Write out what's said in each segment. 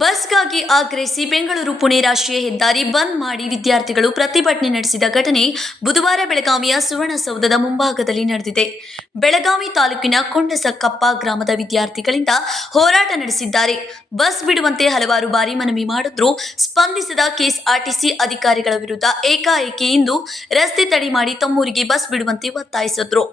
ಬಸ್ಗಾಗಿ ಆಗ್ರಹಿಸಿ ಬೆಂಗಳೂರು ಪುಣೆ ರಾಷ್ಟ್ರೀಯ ಹೆದ್ದಾರಿ ಬಂದ್ ಮಾಡಿ ವಿದ್ಯಾರ್ಥಿಗಳು ಪ್ರತಿಭಟನೆ ನಡೆಸಿದ ಘಟನೆ ಬುಧವಾರ ಬೆಳಗಾವಿಯ ಸುವರ್ಣಸೌಧದ ಮುಂಭಾಗದಲ್ಲಿ ನಡೆದಿದೆ. ಬೆಳಗಾವಿ ತಾಲೂಕಿನ ಕೊಂಡಸಕಪ್ಪ ಗ್ರಾಮದ ವಿದ್ಯಾರ್ಥಿಗಳಿಂದ ಹೋರಾಟ ನಡೆಸಿದ್ದಾರೆ. ಬಸ್ ಬಿಡುವಂತೆ ಹಲವಾರು ಬಾರಿ ಮನವಿ ಮಾಡಿದ್ರೂ ಸ್ಪಂದಿಸಿದ ಕೆಎಸ್ಆರ್ಟಿಸಿ ಅಧಿಕಾರಿಗಳ ವಿರುದ್ಧ ಏಕಾಏಕಿ ಇಂದು ರಸ್ತೆ ತಡೆ ಮಾಡಿ ತಮ್ಮೂರಿಗೆ ಬಸ್ ಬಿಡುವಂತೆ ಒತ್ತಾಯಿಸಿದ್ರು.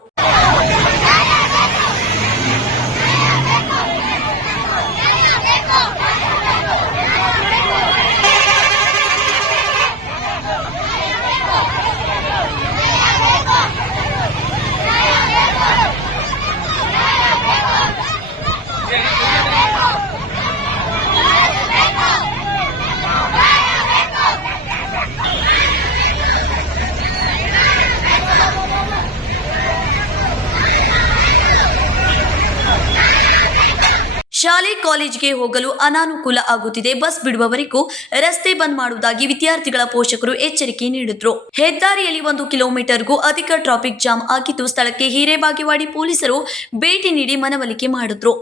ಶಾಲೆ ಕಾಲೇಜಿಗೆ ಹೋಗಲು ಅನಾನುಕೂಲ ಆಗುತ್ತಿದೆ. ಬಸ್ ಬಿಡುವವರೆಗೂ ರಸ್ತೆ ಬಂದ್ ಮಾಡುವುದಾಗಿ ವಿದ್ಯಾರ್ಥಿಗಳ ಪೋಷಕರು ಎಚ್ಚರಿಕೆ ನೀಡಿದ್ರು. ಹೆದ್ದಾರಿಯಲ್ಲಿ 1 ಕಿಲೋಮೀಟರ್ಗೂ ಅಧಿಕ ಟ್ರಾಫಿಕ್ ಜಾಮ್ ಆಗಿದ್ದು, ಸ್ಥಳಕ್ಕೆ ಹಿರೇಬಾಗೇವಾಡಿ ಪೊಲೀಸರು ಭೇಟಿ ನೀಡಿ ಮನವೊಲಿಕೆ ಮಾಡಿದ್ರು.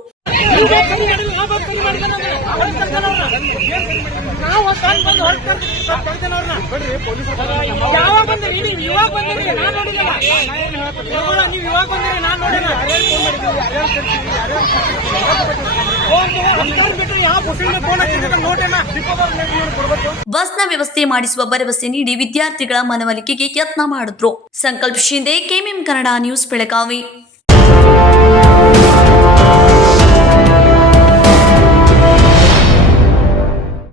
ಬಸ್ನ ವ್ಯವಸ್ಥೆ ಮಾಡಿಸುವ ಭರವಸೆ ನೀಡಿ ವಿದ್ಯಾರ್ಥಿಗಳ ಮನವೊಲಿಕೆಗೆ ಯತ್ನ ಮಾಡಿದ್ರು. ಸಂಕಲ್ಪ ಶಿಂದೆ, ಕೆಎಂಎಂ ಕನ್ನಡ ನ್ಯೂಸ್, ಬೆಳಗಾವಿ.